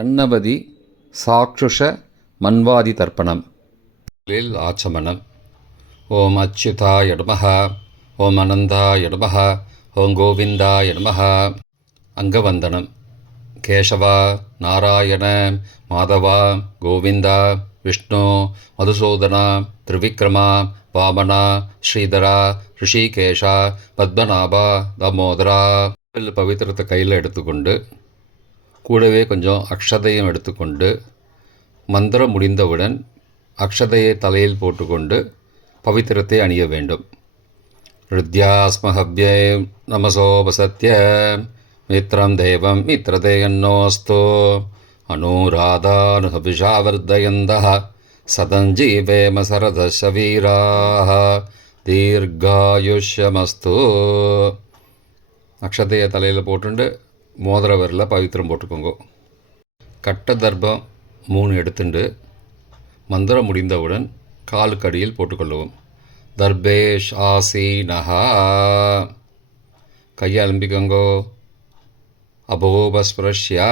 ஷண்ணவதி சாக்ஷுஷ மன்வாதி தர்ப்பணம் ஆச்சமனம். ஓம் அச்சுதாய நமஹ, ஓம் அனந்தாய நமஹ, ஓம் கோவிந்தாய நமஹ. அங்கவந்தனம். கேசவா, நாராயண, மாதவா, கோவிந்தா, விஷ்ணு, மதுசூதனா, திரிவிக்ரமா, வாமனா, ஸ்ரீதரா, ரிஷிகேஷா, பத்மநாபா, தாமோதரா. பவித்திரத்தை கையில் எடுத்துக்கொண்டு கூடவே கொஞ்சம் அக்ஷதையும் எடுத்துக்கொண்டு மந்திரம் முடிந்தவுடன் அக்ஷதையை தலையில் போட்டுக்கொண்டு பவித்திரத்தை அணிய வேண்டும். ஹிருத்யாஸ்மஹவ்யே நமசோபசத்ய மித்ரம் தேவம் மித்ரதேயன்னோஸ்தோ அனுராதானுஹபிஷாவர்தயந்தः சதஞ்சீவேம சரதசவீராः தீர்காயுஷ்யமஸ்து. அக்ஷதையை தலையில் போட்டுண்டு மோதிர விரலில் பவித்திரம் போட்டுக்கோங்க. கட்ட தர்ப்பம் 3 எடுத்துண்டு மந்திரம் முடிந்தவுடன் காலுக்கடியில் போட்டுக்கொள்ளவும். தர்பேஷ் ஆசீனஹா. கையை அலம்பிக்கோங்கோ. அபோபஸ்பிரஷ்யா.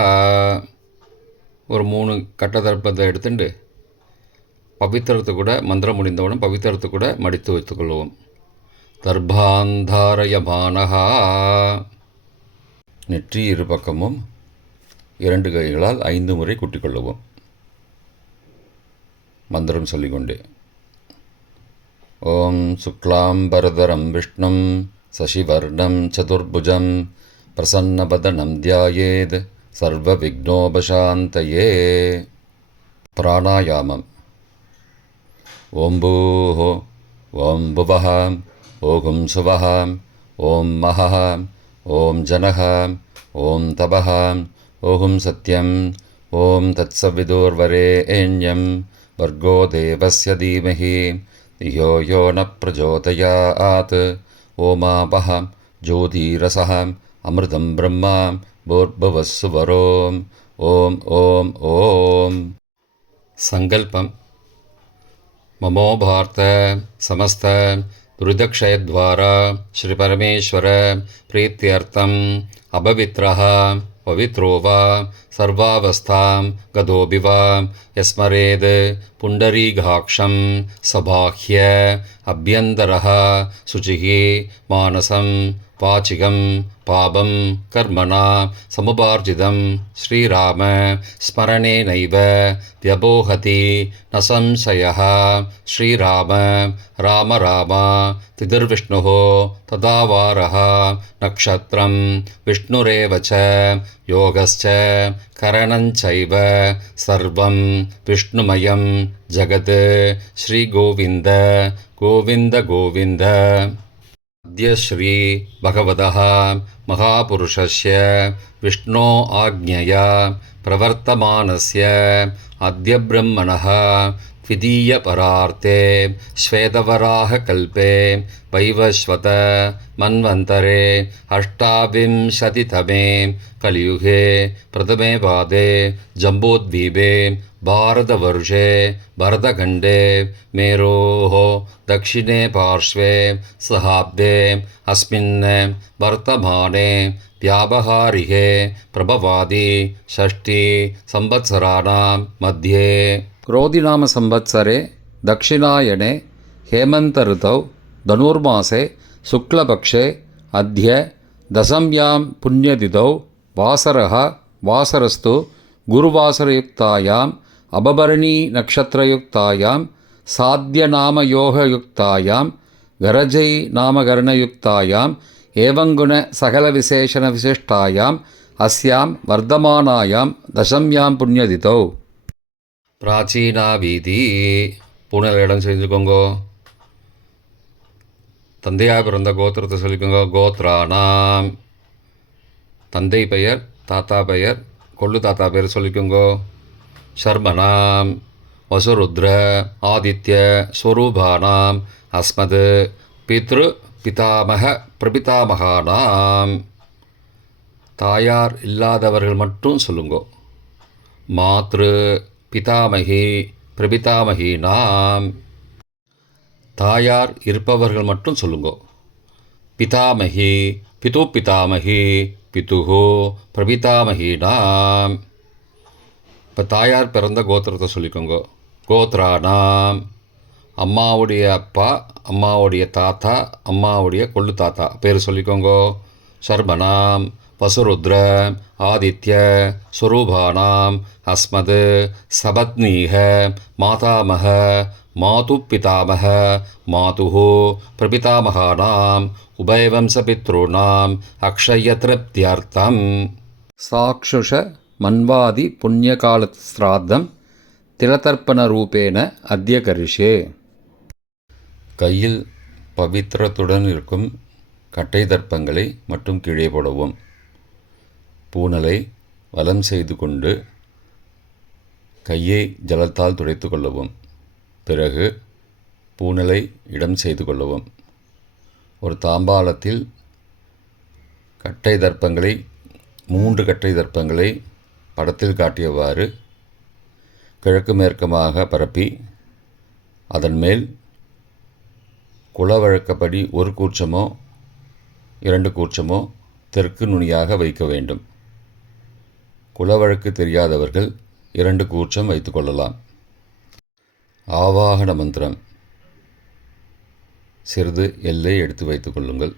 ஒரு 3 கட்ட தர்ப்பத்தை எடுத்துட்டு பவித்திரத்தை கூட மந்திரம் முடிந்தவுடன் பவித்திரத்தை கூட மடித்து வைத்துக்கொள்வோம். தர்பாந்தாரயமானஹா. நெற்றி இரு பக்கமும் 2 கைகளால் 5 முறை கூட்டிக்கொள்ளவும். மந்திரம் சொல்லிக்கொண்டே. ஓம் சுக்லாம்பரதரம் விஷ்ணும் சசிவர்ணம் சதுர்புஜம் பிரசன்னபதனம் தியாயேத் சர்வ விக்னோபசாந்தயே. பிராணாயாமம். ஓம் பூஹ, ஓம் புவஹ, ஓம் சுவஹ, ஓம் மஹஹ, ஓம் ஜனஹ, ஓம் தபஹ, ஓம் சத்யம், ஓம் தத்சவிதுர்வரேண்யம் வர்கோ தேவஸ்ய தீமஹி தியோ யோ ந பிரச்சோதயாத். ஓமாபஹ ஜோதிரசஹ அமிர்தம் பிரம்மா பூர்புவஸ்ஸுவரோம். ஓம் ஓம் ஓம். சங்கல்பம். மமோ பார்த்த சமஸ்த துரிதக்ஷயத்வாரா ஸ்ரீ பரமேஸ்வர பிரீத்தியர்த்தம் அபவித்ரஹ பவித்ரோ வா சர்வாவஸ்தாம் கதோபி வா யஸ்மரேத் புண்டரீகாக்ஷம் சபாஹ்ய அப்யந்தரஹ சுச்சிः மானசம் வாச்சிகம் பாபம் கர்மணா சமுபார்ஜிதம் ஸ்ரீராம ஸ்மரணேனைவ வ்யபோஹதி ந சம்சயः. ஸ்ரீராம ராம ராம திதிர்விஷ்ணுः ததாவாரः நக்ஷத்ரம் விஷ்ணுரேவ ச யோகஸ்ச கரணஞ்சைவ சர்வம் விஷ்ணுமயம் ஜகத். ஸ்ரீகோவிந்த கோவிந்த கோவிந்த. அத்ய ஸ்ரீ பகவதः மகாபுருஷஸ்ய விஷ்ணோ ஆக்ஞயா பிரவர்த்தமானஸ்ய அத்ய பிரம்மணः த்விதீய பரார்த்தே ஸ்வேதவராக கல்பே வைவஸ்வத மன்வந்தரே அஷ்டாவிம்சதிதமே கலியுகே பிரதமே பாதே ஜம்போத்வீபே பாரதவர்ஷே பரதகண்டே மேரோः दक्षिणे पार्श्वे सहाब्दे अस्मिन् वर्तमाने व्यावहारिके प्रभवादि षष्ठी संवत्सराणां मध्ये क्रोधिनाम संवत्सरे दक्षिणायने हेमन्त ऋतौ धनुर्मासे शुक्लपक्षे अद्य दशम्यां पुण्यतिथौ वासरः वासरस्तु गुरुवासरयुक्तायाम् अबभरणी नक्षत्रयुक्तायां साध्यनामयोगयुक्तायां गरजै नामकरणयुक्तायाम् एवंगुण सकलविशेषणविशिष्टायाम् अस्यां वर्धमानायां दशम्यां पुण्यतिथौ. பிராச்சீனா வீதி. பூனல் இடம் செஞ்சுக்கோங்கோ. தந்தையாக பிறந்த கோத்திரத்தை சொல்லிக்கோங்க. கோத்ரானாம். தந்தை பெயர், தாத்தா பெயர், கொள்ளு தாத்தா பெயர் சொல்லிக்கோங்கோ. சர்மனாம் வசுருத்ர ஆதித்ய ஸ்வரூபானாம் அஸ்மத் பித்ரு பிதாமக பிரபிதாமகானாம். தாயார் இல்லாதவர்கள் மட்டும் சொல்லுங்கோ. மாத்ரு பிதாமகி பிரபிதாமகீனாம். தாயார் இருப்பவர்கள் மட்டும் சொல்லுங்கோ. பிதாமகி பிது பிதாமகி பிதுஹு பிரபிதாமகீனாம். இப்போ தாயார் பிறந்த கோத்திரத்தை சொல்லிக்கோங்க. கோத்ரானாம், அம்மாவுடைய அப்பா, அம்மாவுடைய தாத்தா, அம்மாவுடைய கொள்ளு தாத்தா பேர் சொல்லிக்கோங்க. சர்மனாம் வசுருத்ர ஆதித்ய ஸ்வரூபானாம் அஸ்மத் சபத்னீக மாதாமக மாது பிதாமக மாதுஹு பிரபிதாமகானாம் உபயவம்சபித்ருணாம் அக்ஷயத்ருப்தியர்த்தம் சாக்ஷுஷ மன்வாதி புண்ணியகால ஸ்ராத்தம் திலதர்ப்பணரூபேண அத்ய கரிஷே. கையில் பவித்திரத்துடன் இருக்கும் கட்டை தர்ப்பங்களை மட்டும் கீழே போடவும். பூனலை வலம் செய்து கொண்டு கையை ஜலத்தால் துடைத்து கொள்ளவும். பிறகு பூனலை இடம் செய்து கொள்ளவும். ஒரு தாம்பாளத்தில் கட்டை தர்ப்பங்களை 3 கட்டை தர்ப்பங்களை படத்தில் காட்டியவாறு கிழக்கு மேற்கமாக பரப்பி அதன் மேல் குலவழக்கப்படி 1 கூர்ச்சமோ 2 கூர்ச்சமோ தெற்கு நுனியாக வைக்க வேண்டும். குலவழக்கு தெரியாதவர்கள் 2 கூர்ச்சம் வைத்து கொள்ளலாம். ஆவாகன மந்திரம். சிறிது எல்லை எடுத்து வைத்து கொள்ளுங்கள்.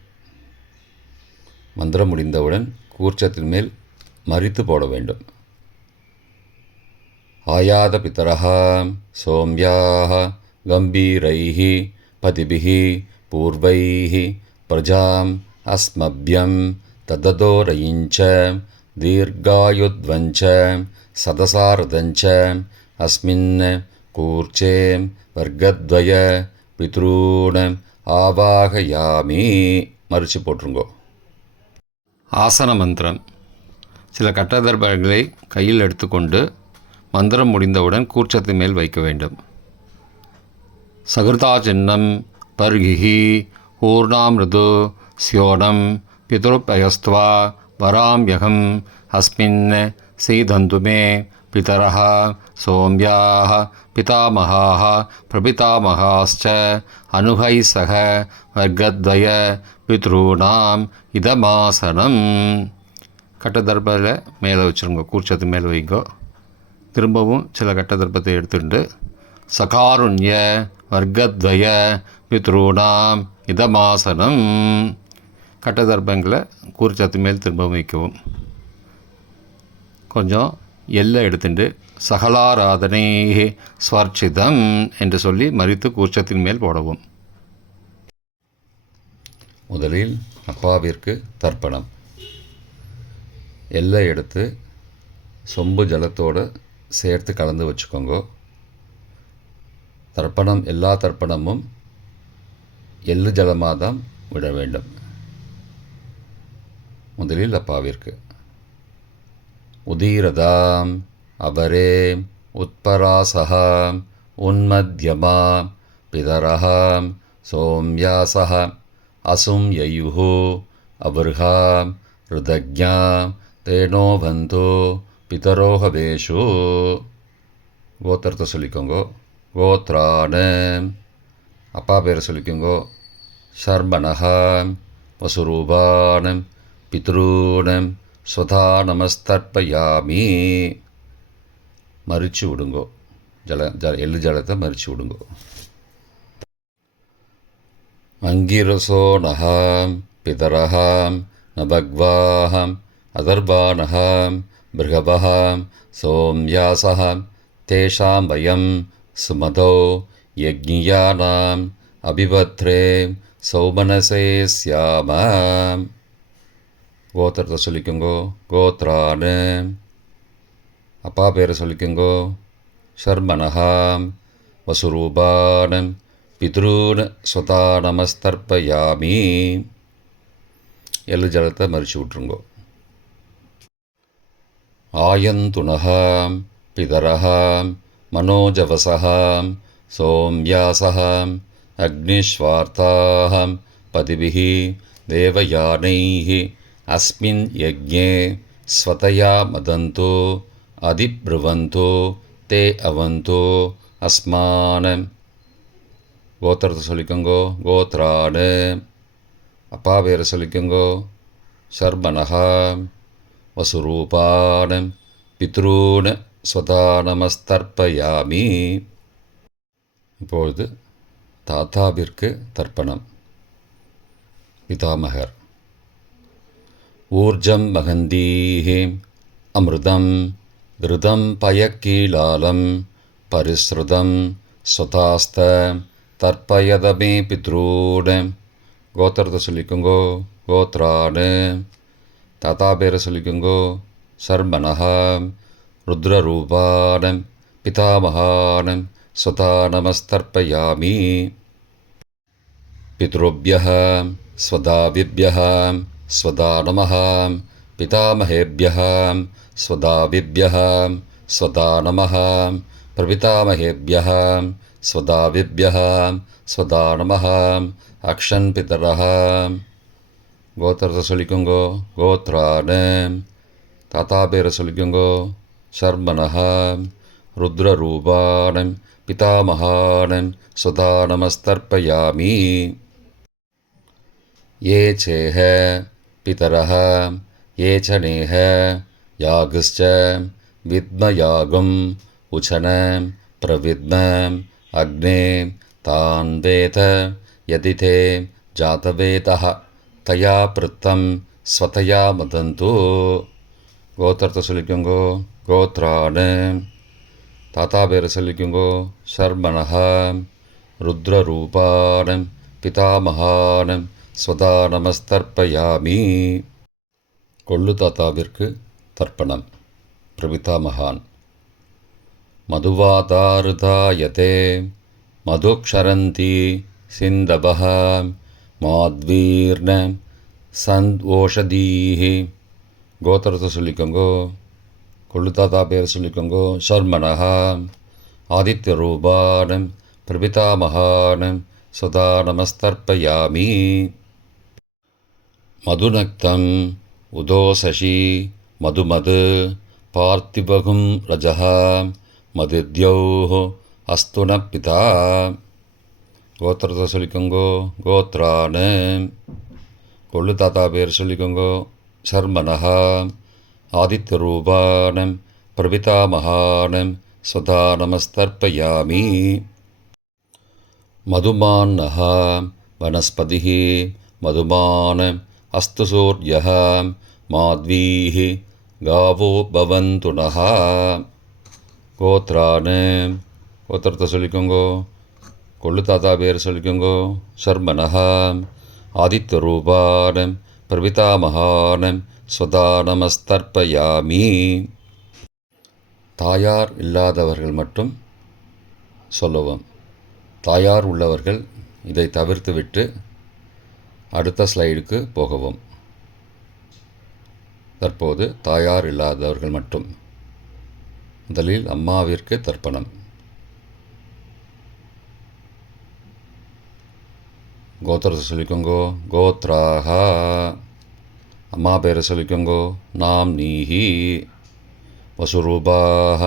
மந்திரம் முடிந்தவுடன் கூர்ச்சத்தின் மேல் மரித்து போட வேண்டும். ஆயாத பிதரஹ சோம்யாஹ கம்பீரைஹ பதிபிஹ பூர்வைஹ பிரஜாம் அஸ்மப்யம் தததோரயிஞ்ச தீர்காயுத்வஞ்ச சதசாரதஞ்ச அஸ்மின் கூர்ச்சே வர்க்கத்வய பித்ரூண ஆவாகயாமி. மறித்து போட்டுருங்கோ. ஆசன மந்திரம். சில கட்டதர்பங்களை கையில் எடுத்துக்கொண்டு மந்திரம் முடிந்தவுடன் கூர்ச்சத்தின் மேல் வைக்க வேண்டும். சகிருதா சின்னம் பர்கிஹி ஊர்ணாமிருது ஸ்யோனம் பிதுருப்பயஸ்துவா வராம்யகம் அஸ்மின் சீதந்துமே பிதரஹ சோம்யாஹ பிதாமகாஹ பிரபிதாமகாஸ்ச அனுகைசக வர்க்கத்வய பித்ரூணாம் இதமாசனம். கட்டதர்பத்தில் மேலே வச்சுருங்க. கூர்ச்சத்து மேலே வைங்கோ. திரும்பவும் சில கட்டதர்ப்பத்தை எடுத்துட்டு சகாருண்ய வர்க்கத்வய பித்ரூணாம் இதமாசனம். கட்டதர்ப்பங்களை கூர்ச்சத்து மேல் திரும்பவும் வைக்கவும். கொஞ்சம் எல்லை எடுத்துட்டு சகலாராதனை ஸ்வர்ச்சிதம் என்று சொல்லி மறித்து கூர்ச்சத்தின் மேல் போடவும். முதலில் அப்பாவிற்கு தர்ப்பணம். எல்லை எடுத்து சொம்பு ஜலத்தோடு சேர்த்து கலந்து வச்சுக்கோங்க. தர்ப்பணம் எல்லா தர்ப்பணமும் எள்ளு ஜலமாக தான் விட வேண்டும். முதலில் அப்பாவிற்கு. உதீரதாம் அபரே உத்பராசகாம் உன்மத்யமாம் பிதரஹாம் சோம்யாசஹ அசும் யயுஹு அபர்ஹாம் ருதக்ஞாம் தேனோ பந்தோ பிதரோஹவேஷு. கோத்திரத்தை சொல்லிக்கோங்கோ. கோத்ரான. அப்பா பேரை சொல்லிக்கோங்கோ. சர்மணஹாம் வசுரூபானம் பித்ரூணம் ஸ்வதா நமஸ்தர்ப்பயாமி. மறித்து விடுங்கோ. எள்ளு ஜலத்தை மறித்து விடுங்கோ. அங்கிரசோனஹாம் பிதரஹாம் நபக்வாஹாம் அதர்வானஹாம் பிருகவஹாம் சோம்யாசஹாம் தேஷாம் வயம் சுமதோ யக்ஞியானாம் அபிபத்ரே சௌமனசே ஸ்யாமாம். கோத்திரத்தை சொல்லிக்கோங்கோ. கோத்ரானு. அப்பா பேரை சொல்லிக்கோங்கோ. ஷர்மணஹாம் வசுரூபானம் பித்ரூன் ஸ்வதா நமஸ்தர்ப்பயாமி. எள்ளு ஜலத்தை மறித்து விட்ருங்கோ. ஆயந்துணஹாம் பிதரஹாம் மனோஜவசஹாம் சோம்யாசஹாம் அக்னிஸ்வார்த்தாஹாம் பதிபிஹி தேவயானைஹி அஸ்மின் யக்ஞே ஸ்வதயா மதந்தோ அதிப்ருவந்தோ தே அவந்தோ அஸ்மானம். கோத்திரத்தை சொல்லிக்கோங்கோ. கோத்ரானு. அப்பா பேரை சொல்லிக்கோங்கோ. சர்மணஹாம் வசுரூபானம் பித்ரூன் ஸ்வதா நமஸ்தர்ப்பயாமி. இப்பொழுது தாத்தாவிற்கு தர்ப்பணம். பிதாமகர். ஊர்ஜம் மகந்தீஹி அமிர்தம் கிருதம் பயக்கீலாலம் பரிஸ்ருதம் ஸ்வதாஸ்த தர்ப்பயதமே பித்ரூட. கோத்திரத்தை சொல்லிக்கோங்கோ. கோத்ராடு. தாத்தா பேரை சொல்லிக்கோங்கோ. சர்மனஹா ருத்ரரூபானம் பிதாமகானம் ஸ்வதா நமஸ்தர்ப்பயாமி. பித்ருभ्यः स्वदाविभ्यः स्वदा नमः. पितामहेभ्यः स्वदाविभ्यः स्वदा नमः. प्रपितामहेभ्यः स्वदाविभ्यः स्वदा नमः. अक्षन् पितरः. கோத்திரத்தை சொல்லிக்கோங்கோ. கோத்ரான. தாத்தா பேரை சொல்லிக்கோங்கோ. சர்மனஹ ருத்ரரூபானம் பிதாமகானம் ஸ்வதா நமஸ்தர்ப்பயாமி. ये चेह पितरः ये च नेह यागश्च विद्मयागम् उचन प्रविद्म अग्ने तान् वेद यदि ते जातवेदः तया पृत्तं स्वतया मदन्तु. கோத்திரத்தை சொல்லிக்கோங்கோ. கோத்ரான. தாத்தா பேரை சொல்லிக்கோங்கோ. சர்மனஹ ருத்ரரூபானம் பிதாமகானம் ஸ்வதா நமஸ்தர்ப்பயாமி. கொள்ளு தாத்தாவிற்கு தர்ப்பணம். பிரபிதாமகான். மதுவாதாருதாயதே மதுக்ஷரந்தி சிந்தபஹ மாத்வீர்ண சந்த்வோஷதீஹி. கோத்திரத்தை சொல்லிக்கோங்கோ. கொள்ளு தாத்தா பேர் சொல்லிக்கோங்கோ. சர்மனஹ ஆதித்யரூபானம் பிரபிதாமகானம் ஸ்வதா நமஸ்தர்ப்பயாமி. மதுநக்தம் உதோசசி மதுமது பார்த்திபகும் ரஜः மதித்யௌः அஸ்துன பிதா. கோத்திரத்தை சொல்லிக்கோங்கோ. கோத்ரான. கொள்ளு தாத்தா பேர் சொல்லிக்கோங்கோ. சர்மனஹ ஆதித்யரூபானம் பிரபிதாமகானம் ஸ்வதா நமஸ்தர்ப்பயாமி. மதுமான்னஹ வனஸ்பதிः மதுமான் அஸ்து சூர்யः மாத்வீः காவோ பவந்து நः. கோத்ரான. கோத்திரத்தை சொல்லிக்கோங்கோ. கொள்ளு தாத்தா பேர் சொல்லிக்கோங்கோ. சர்மனஹ ஆதித்யரூபானம் பிரபிதாமகானம் ஸ்வதா நமஸ்தர்ப்பயாமி. தாயார் இல்லாதவர்கள் மட்டும் சொல்லவும். தாயார் உள்ளவர்கள் இதை தவிர்த்துவிட்டு அடுத்த ஸ்லைடுக்கு போகவும். தற்போது தாயார் இல்லாதவர்கள் மட்டும். முதலில் அம்மாவிற்கு தர்ப்பணம். கோத்திரத்தை சொல்லிக்கோங்கோ. கோத்ராக. அம்மா பேரை சொல்லிக்கோங்கோ. நாம் நீஹி வசுரூபாக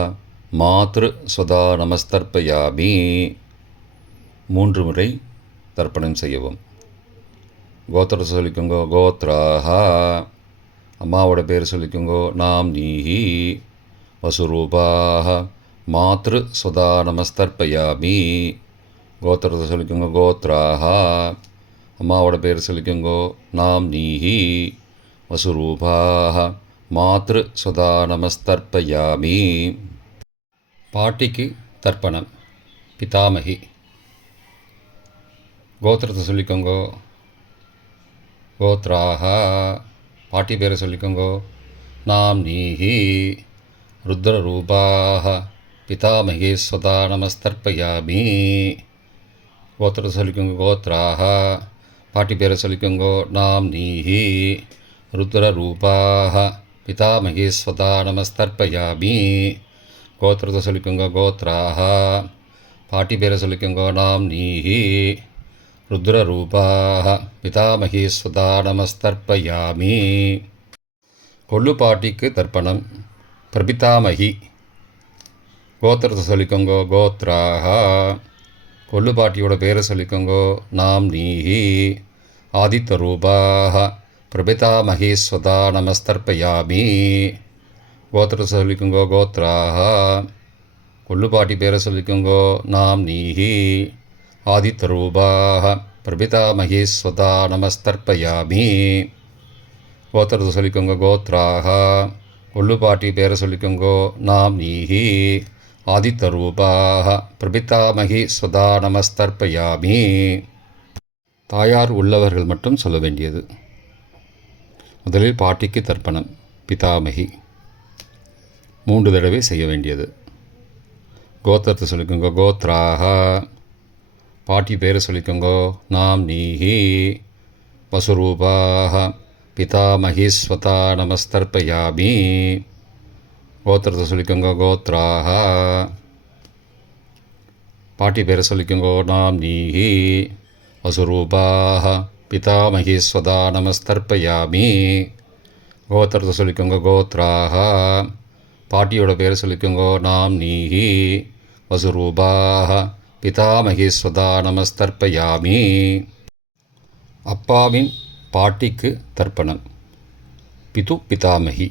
மாத்ரு ஸ்வதா நமஸ்தர்ப்பயாமி. 3 முறை தர்ப்பணம் செய்யவும். கோத்திரத்தை சொல்லிக்கோங்கோ. கோத்ராக. அம்மாவோட பேர் சொல்லிக்கோங்கோ. நாம் நீஹி வசுரூபாக மாத்ரு ஸ்வதா நமஸ்தர்ப்பயாமி. கோத்திரத்தை சொல்லிக்கோங்கோ. கோத்ராக. அம்மாவோட பேர் சொல்லிக்கோங்கோ. நாம் நீஹி வசுரூபாக மாத்ரு ஸ்வதா நமஸ்தர்ப்பயாமி. பாட்டிக்கு தர்ப்பணம். பிதாமகி. கோத்திரத்தை சொல்லிக்கோங்கோ. கோத்ராக. பாட்டி பேரை சொல்லிக்கோங்கோ. நாம் நீஹி ருத்ரரூபாக பிதாமகி ஸ்வதா நமஸ்தர்ப்பயாமி. கோத்திரத்தை சொல்லிக்கோங்கோ. கோத்ராக. பாட்டி பேரை சொல்லிக்கோங்கோ. நாம் நீஹி ருத்ரரூபாக பிதாமகி ஸ்வதா நமஸ்தர்ப்பயாமி. கோத்திரத்தை சொல்லிக்கோங்கோ. கோத்ராக. பாட்டி பேரை சொல்லிக்கோங்கோ. நாம் நீஹி ருத்ரரூபாக பிதாமகி ஸ்வதா நமஸ்தர்ப்பயாமி. கொள்ளு பாட்டிக்கு தர்ப்பணம். பிரபிதாமகி. கோத்திரத்தை சொல்லிக்கோங்கோ. கோத்ராக. கொள்ளு பாட்டியோட பேரை சொல்லிக்கோங்கோ. நாம் நீஹி ஆதித்யரூபாக பிரபிதாமகி ஸ்வதா நமஸ்தர்ப்பயாமி. கோத்திரத்தை சொல்லிக்கோங்கோ கோத்ராக. கொள்ளுப்பாட்டி பேரை சொல்லிக்கோங்கோ நாம் நீஹி. ஆதித்தரூபாக பிரபிதாமகி ஸ்வதா நமஸ்தர்ப்பயாமி. கோத்திரத்தை சொல்லிக்கோங்க கோத்ராக. கொள்ளுப்பாட்டி பேரை சொல்லிக்கோங்கோ நாம் நீஹி. ஆதித்தரூபாக பிரபிதாமகி ஸ்வதா நமஸ்தர்ப்பயாமி. தாயார் உள்ளவர்கள் மட்டும் சொல்ல வேண்டியது. முதலில் பாட்டிக்கு தர்ப்பணம். பிதாமகி 3 தடவை செய்ய வேண்டியது. கோத்திரத்தை சொல்லிக்கோங்க கோத்ராக. பாட்டி பேரை சொல்லிக்கோங்கோ நாம் நீஹி. வசுரூபாக பிதாமகி ஸ்வதா நமஸ்தர்ப்பயாமி. கோத்திரத்தை சொல்லிக்கோங்க கோத்ராக. பாட்டி பேரை சொல்லிக்கோங்கோ நாம் நீஹி. வசுரூபாக பிதாமகி ஸ்வதா நமஸ்தர்ப்பயாமி. கோத்திரத்தை சொல்லிக்கோங்க கோத்ராக. பாட்டியோட பேரை சொல்லிக்கோங்கோ நாம் நீஹி. வசுரூபாக பிதாமகி ஸ்வதா நமஸ்தர்ப்பயாமி. அப்பாவின் பாட்டிக்கு தர்ப்பணம். பிது பிதாமகி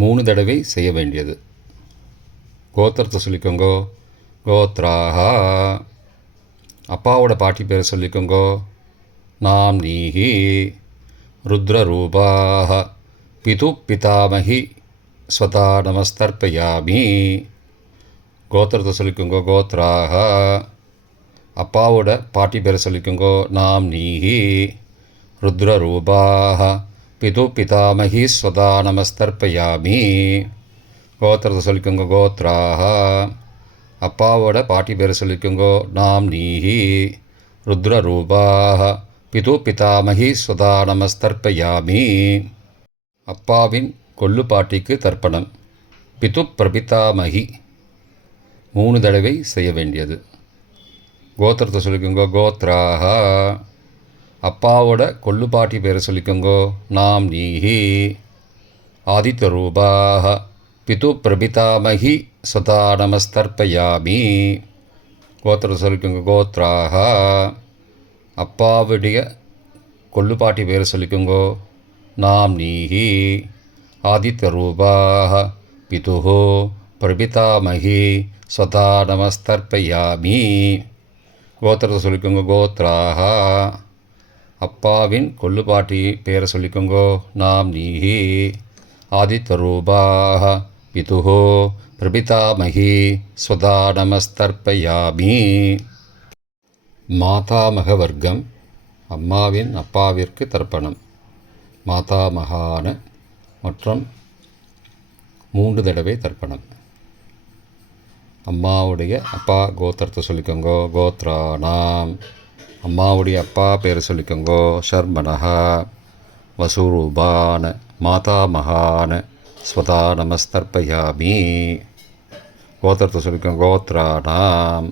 3 தடவை செய்ய வேண்டியது. கோத்திரத்தை சொல்லிக்கோங்கோ கோத்ராக. அப்பாவோட பாட்டி பேரை சொல்லிக்கோங்கோ நாம் நீஹி. ருத்ரரூபாக பிது பிதாமகி ஸ்வதா நமஸ்தர்ப்பயாமி. கோத்திரத்தை சொல்லிக்கோங்கோ கோத்ராக. அப்பாவோட பாட்டி பேரை சொல்லிக்கோங்கோ நாம் நீஹி. ருத்ரரூபாக பிது பிதாமகி ஸ்வதா நமஸ்தர்ப்பயாமி. கோத்திரத்தை சொல்லிக்கோங்க கோத்ராக. அப்பாவோட பாட்டி பேரை சொல்லிக்கோங்கோ நாம் நீஹி. ருத்ரரூபாக பிது பிதாமகி ஸ்வதா நமஸ்தர்ப்பயாமி. அப்பாவின் கொள்ளுப்பாட்டிக்கு தர்ப்பணம். பிது பிரபிதாமகி 3 தடவை செய்ய வேண்டியது. கோத்திரத்தை சொல்லிக்கோங்கோ கோத்ராக. அப்பாவோட கொள்ளுப்பாட்டி பேரை சொல்லிக்கோங்கோ நாம் நீஹி. ஆதித்யரூபாக பிது பிரபிதாமகி ஸ்வதா நமஸ்தர்ப்பயாமி. கோத்திரத்தை சொல்லிக்கோங்க கோத்ராக. அப்பாவுடைய கொள்ளுப்பாட்டி பேரை சொல்லிக்கோங்கோ நாம் நீஹி. ஆதித்யரூபாக பிதுஹோ பிரபிதாமகி ஸ்வதா நமஸ்தர்ப்பயாமி. கோத்திரத்தை சொல்லிக்கோங்க கோத்ராக. அப்பாவின் கொள்ளுப்பாட்டி பேரை சொல்லிக்கோங்கோ நாம் நீஹி. ஆதித்யரூபாக பிதுஹோ பிரபிதாமகி ஸ்வதா நமஸ்தர்ப்பயாமி. மாதாமக வர்க்கம். அம்மாவின் அப்பாவிற்கு தர்ப்பணம். மாதாமகான மற்றும் 3 தடவை தர்ப்பணம். அம்மாவுடைய அப்பா கோத்திரத்தை சொல்லிக்கோங்கோ கோத்ரானாம். அம்மாவுடைய அப்பா பேரை சொல்லிக்கோங்கோ ஷர்மனஹா. வசூரூபான மாதாமகான ஸ்வதா நமஸ்தர்ப்பயாமி. கோத்திரத்தை சொல்லிக்கோங்க கோத்ரானாம்.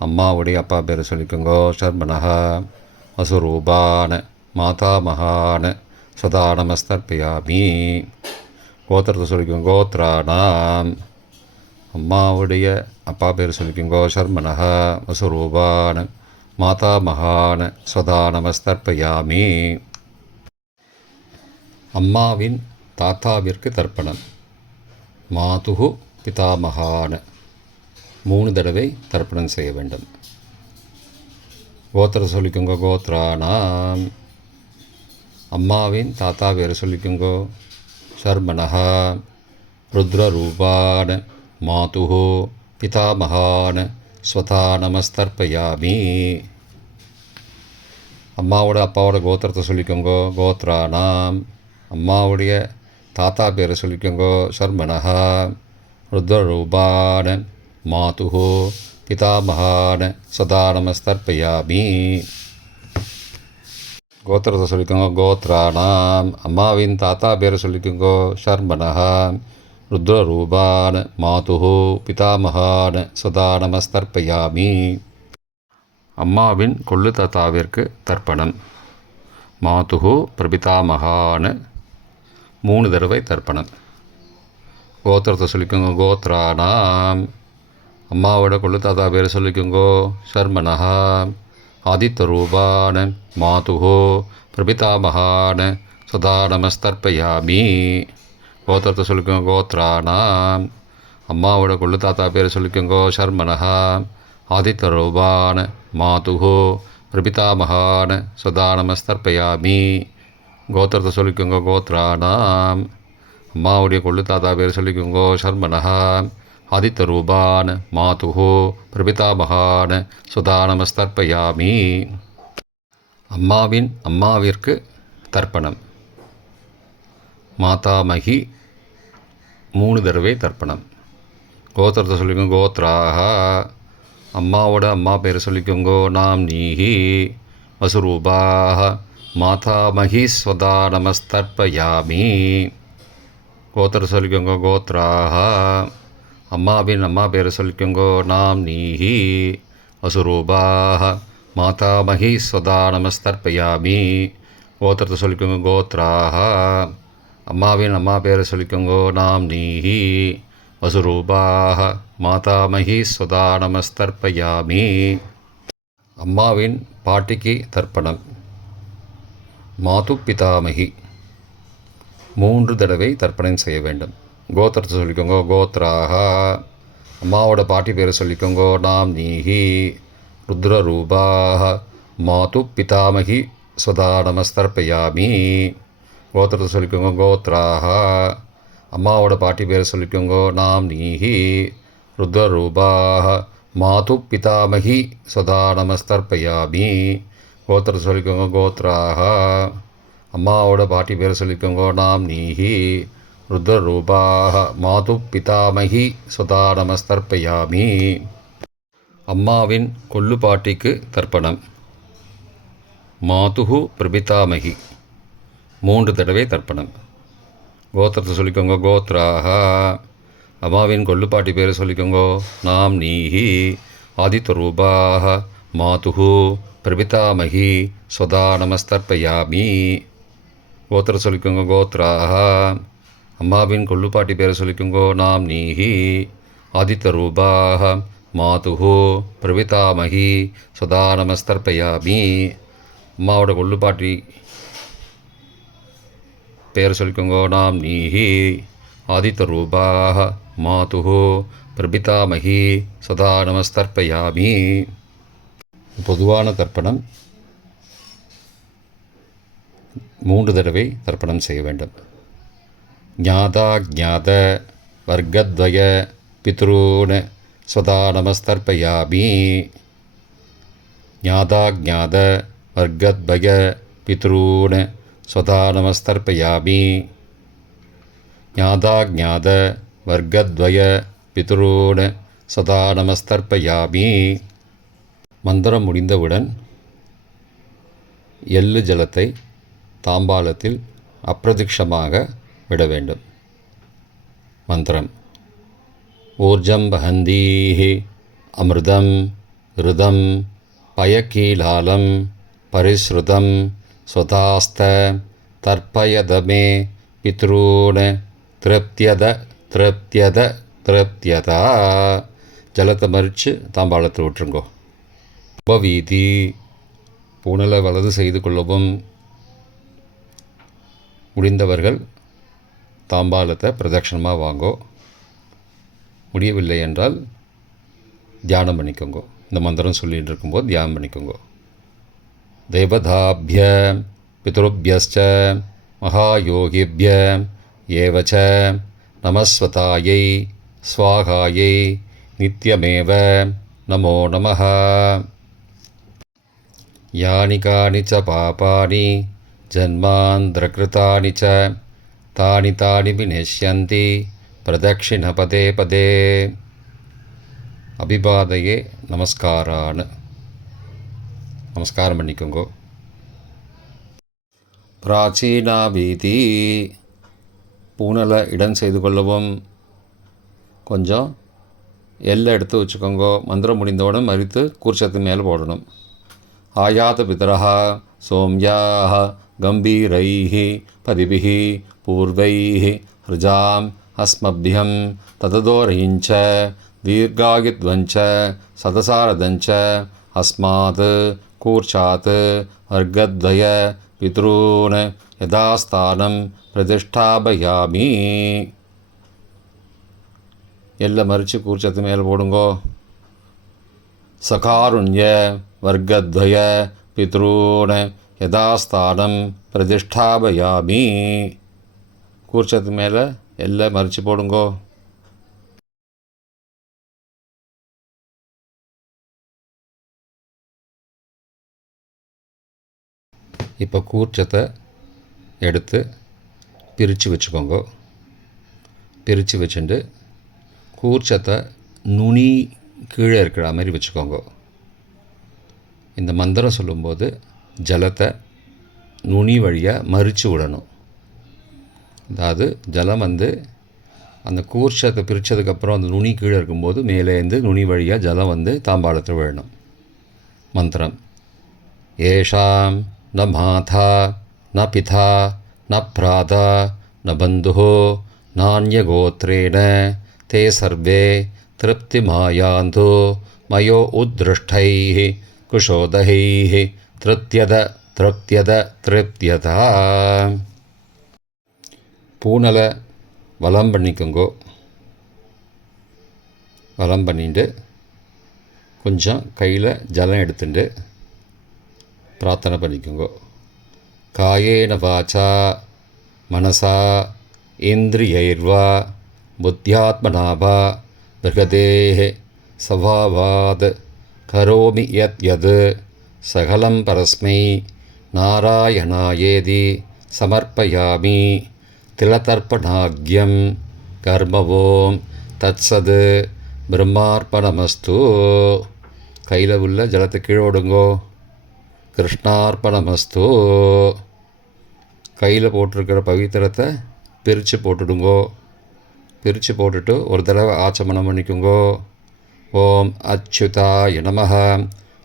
அம்மாவுடைய அப்பா பேரை சொல்லிக்கோங்கோ ஷர்மனஹா. வசூரூபான மாதாமகான ஸ்வதா நமஸ்தர்ப்பயாமி. கோத்திரத்தை சொல்லிக்கோங்க கோத்ரானாம். அம்மாவுடைய அப்பா பேர் சொல்லிக்கோங்கோ ஷர்மனஹா. வசுரூபான மாதாமகான ஸ்வதா நமஸ்தர்ப்பயாமி. அம்மாவின் தாத்தாவிற்கு தர்ப்பணம். மாதுஹு பிதாமகான 3 தடவை தர்ப்பணம் செய்ய வேண்டும். கோத்திரத்தை சொல்லிக்கோங்க கோத்ரானாம். அம்மாவின் தாத்தா பேர் சொல்லிக்கோங்கோ ஷர்மனஹா. ருத்ரரூபான மாதுஹோ பிதாமகான ஸ்வதா நமஸ்தர்ப்பயாமி. அம்மாவோட அப்பாவோட கோத்திரத்தை சொல்லிக்கோங்கோ கோத்ரானாம். அம்மாவுடைய தாத்தா பேரை சொல்லிக்கோங்கோ ஷர்மனஹா. ருத்ரரூபான மாதுஹோ பிதாமகான ஸ்வதா நமஸ்தர்ப்பயாமி. கோத்திரத்தை சொல்லிக்கோங்க கோத்ரானாம். அம்மாவின் தாத்தா பேரை சொல்லிக்கோங்கோ ஷர்மனஹா. ருத்ரரூபான மாதுஹோ பிதாமகான ஸ்வதா நமஸ்தர்ப்பயாமி. அம்மாவின் கொள்ளு தாத்தாவிற்கு தர்ப்பணம். மாதுஹோ பிரபிதாமகான 3 தடவை தர்ப்பணம். கோத்திரத்தை சொல்லிக்கோங்க கோத்ரானாம். அம்மாவோட கொள்ளு தாத்தா பேரை சொல்லிக்கோங்கோ ஷர்மனஹா. ஆதித்யரூபான மாதுஹோ பிரபிதாமகான ஸ்வதா நமஸ்தர்ப்பயாமி. கோத்திரத்தை சொல்லிக்கோங்க கோத்ராணாம். அம்மாவோட கொள்ளு தாத்தா பேர் சொல்லிக்கோங்க சர்மனஹா. ஆதித்தரூபான மாதுஹோ பிரபிதாமகான சதா நமஸ்தர்ப்பயாமி. கோத்திரத்தை சொல்லிக்கோங்க கோத்ராணாம். அம்மாவுடைய கொள்ளு தாத்தா பேர் சொல்லிக்கோங்க சர்மனஹா. ஆதித்தரூபான மாதுஹோ பிரபிதாமகான சுதா நமஸ்தர்ப்பயாமி. அம்மாவிற்கு தர்ப்பணம். மாதாமகி 3 தடவை தர்ப்பணம். கோத்திரத்தை சொல்லிக்கோங்க கோத்ராக. அம்மாவோட அம்மா பேர் சொல்லிக்கோங்க நாம் நீஹி வசுரூபாக. மாதாமகி ஸ்வதா நமஸ்தர்ப்பயாமி. கோத்திரத்தை சொல்லிக்கோங்க கோத்ராக. அம்மாவின் அம்மா பேர் சொல்லிக்கோங்க நாம் நீஹி வசுரூபாக. மாதாமகி ஸ்வதா நமஸ்தர்ப்பயாமி. கோத்திரத்தை சொல்லிக்கோங்க கோத்ராக. அம்மாவின் அம்மா பேரை சொல்லிக்கோங்க நாம் நீஹி வசுரூபாக. மாதாமகி ஸ்வதா நமஸ்தர்ப்பயாமி. அம்மாவின் பாட்டிக்கு தர்ப்பணம். மாது பிதாமகி 3 தடவை தர்ப்பணம் செய்ய வேண்டும். கோத்திரத்தை சொல்லிக்கோங்க கோத்ராக. அம்மாவோட பாட்டி பேரை சொல்லிக்கோங்க நாம் நீஹி ருத்ரரூபாக. மாது பிதாமகி ஸ்வதா நமஸ்தர்ப்பயாமி. கோத்திரத்தை சொல்லிக்கோங்க கோத்ராக. அம்மாவோட பாட்டி பேரை சொல்லிக்கோங்க நாம் நீஹி ருத்ரரூபாக. மாது பிதாமகி ஸ்வதா நமஸ்தர்ப்பயாமி. கோத்திரத்தை சொல்லிக்கோங்க கோத்ராக. அம்மாவோட பாட்டி பேரை சொல்லிக்கோங்க நாம் நீஹி ருத்ரரூபாக. மாது பிதாமகி ஸ்வதா நமஸ்தர்ப்பயாமி. அம்மாவின் கொள்ளு பாட்டிக்கு தர்ப்பணம். மாதுஹு பிரபிதாமகி 3 தடவை தர்ப்பணம். கோத்திரத்தை சொல்லிக்கோங்க கோத்ராக. அம்மாவின் கொள்ளுப்பாட்டி பேரை சொல்லிக்கோங்க நாம் நீஹி ஆதித்யரூபாக. மாதுஹு பிரபிதாமகி ஸ்வதா நமஸ்தர்ப்பயாமி. கோத்திரத்தை சொல்லிக்கோங்க கோத்ராக. அம்மாவின் கொள்ளுப்பாட்டி பேரை சொல்லிக்கோங்க நாம் நீஹி ஆதித்யரூபாக. மாதுஹு பிரபிதாமகி ஸ்வதா நமஸ்தர்ப்பயாமி. அம்மாவோட கொள்ளுப்பாட்டி பேர் சொல்லிக்கோங்க நாம் நீஹி ஆதித்யரூபாக. மாதுஹு பிரபிதாமகி சதா நமஸ்தர்ப்பயாமி. பொதுவான தர்ப்பணம் 3 தடவை தர்ப்பணம் செய்ய வேண்டும். ஞாதா ஜாத வர்க்கத்வய பித்ரூன் சதா நமஸ்தர்ப்பயாமி. ஞாதா ஜாத வர்க்கத்வய பித்ரூன் சதா நமஸ்தர்ப்பயாமி. ஞாதா ஜாத வர்க்கத்வய பித்ரூன் சதா நமஸ்தர்ப்பயாமி. மந்திரம் முடிந்தவுடன் எள்ளு ஜலத்தை தாம்பாலத்தில் அப்பிரதிக்ஷமாக விட வேண்டும். மந்திரம் ஊர்ஜம் வஹந்தீஹி அமிர்தம் ருதம் பயக்கீலாலம் பரிஸ்ருதம் ஸ்வதாஸ்த தர்ப்பயதமே பித்ரூன் திருப்தியத திருப்தியத திருப்தியதா. ஜலத்தை மறித்து தாம்பாளத்தில் விட்டுருங்கோ. உபவீதி பூனலை வலது செய்து கொள்ளவும். முடிந்தவர்கள் தாம்பாலத்தை பிரதட்சணமாக வாங்கோ. முடியவில்லை என்றால் தியானம் பண்ணிக்கோங்க. இந்த மந்திரம் சொல்லிகிட்டு இருக்கும்போது தியானம் பண்ணிக்கோங்க. தேவதாபிய பித்ருபியஸ்ச மகாயோகிபிய ஏவச்ச நமஸ்வதாயை ஸ்வாகாயை நித்யமேவ நமோ நமः. யானி கானி ச பாபானி ஜன்மாந்திரகிருதானி ச தானி தானி விநஷ்யந்தி பிரதக்ஷிண பதே பதே. அபிபாதையே நமஸ்காரான்னு நமஸ்காரம் பண்ணிக்கோங்க. பிராச்சீனா வீதி பூனலை இடம் செய்து கொள்ளவும். கொஞ்சம் எல்லை எடுத்து வச்சுக்கோங்க. மந்திரம் முடிந்தவுடன் மறித்து கூர்ச்சத்து மேலே போடணும். ஆயாத பிதரஹா சோம்யாக கம்பீரைஹி பதிபிஹி பூர்வைஹி ஹிருஜாம் அஸ்மபியம் தததோரயிஞ்ச தீர்காயுத்வஞ்ச சதசாரதஞ்ச அஸ்மாத் கூர்ச்சாத் வர்க்கத்வய பித்ரூன் யதாஸ்தானம் பிரதிஷ்டாபயாமி. எல்லாம் மறித்து கூர்ச்சத்து மேலே போடுங்கோ. சகாருண்ய வர்க்கத்வய பித்ரூன் யதாஸ்தானம் பிரதிஷ்டாபயாமி. கூர்ச்சத்து மேலே எல்லாம் மறித்து போடுங்கோ. இப்போ கூர்ச்சத்தை எடுத்து பிரித்து வச்சுக்கோங்க. பிரித்து வச்சுட்டு கூர்ச்சத்தை நுனி கீழே இருக்கிற மாதிரி வச்சுக்கோங்க. இந்த மந்திரம் சொல்லும்போது ஜலத்தை நுனி வழியாக மறித்து விடணும். அதாவது ஜலம் அந்த கூர்ச்சத்தை பிரித்ததுக்கப்புறம் அந்த நுனி கீழே இருக்கும்போது மேலேருந்து நுனி வழியாக ஜலம் தாம்பாளத்தில் விழணும். மந்திரம்: ஏஷாம் ந மாதா ந பிதா ந பிராதா ந பந்துஹோ நான்யகோத்ரேண தே சர்வே திருப்திமாயாந்தோ மயோ உத்ருஷ்டைः குஷோதகைः திருப்தியத திருப்தியத திருப்தியதா. பூனலை வலம் பண்ணிக்கோங்கோ. வலம் பண்ணிட்டு கொஞ்சம் கையில் ஜலம் எடுத்துட்டு பிரார்த்தனை பண்ணிக்கோங்க. காயேன வாச்சா மனசா இந்திரியைர்வா புத்தியாத்மனாவா பிரகதேஹ சவாவாத் கரோமி யத் யத் சகலம் பரஸ்மை நாராயணாயேதி சமர்ப்பயாமி. திலதர்ப்பணாக்யம் கர்மவோம் தத்சத் பிரம்மார்ப்பணமஸ்து. கையில் உள்ள ஜலத்தை கீழோடுங்கோ. கிருஷ்ணார்ப்பணமஸ்து. கையில் போட்டிருக்கிற பவித்திரத்தை பிரித்து போட்டுடுங்கோ. பிரித்து போட்டுட்டு ஒரு தடவை ஆச்சமனம் பண்ணிக்குங்கோ. ஓம் அச்சுதாய நமஹ,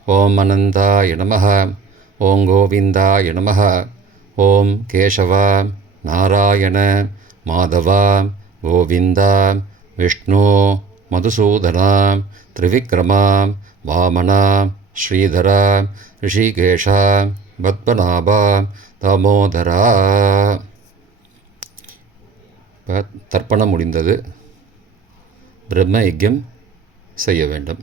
ஓம் அனந்தாய நமஹ, ஓம் கோவிந்தாய நமஹ, ஓம் கேசவ நாராயண மாதவ கோவிந்த விஷ்ணு மதுசூதன திரிவிக்ரம வாமன ஸ்ரீதர ரிஷிகேஷ பத்மநாப தாமோதரா. இப்போ தர்ப்பணம் முடிந்தது. பிரம்ம யஜ்யம் செய்ய வேண்டும்.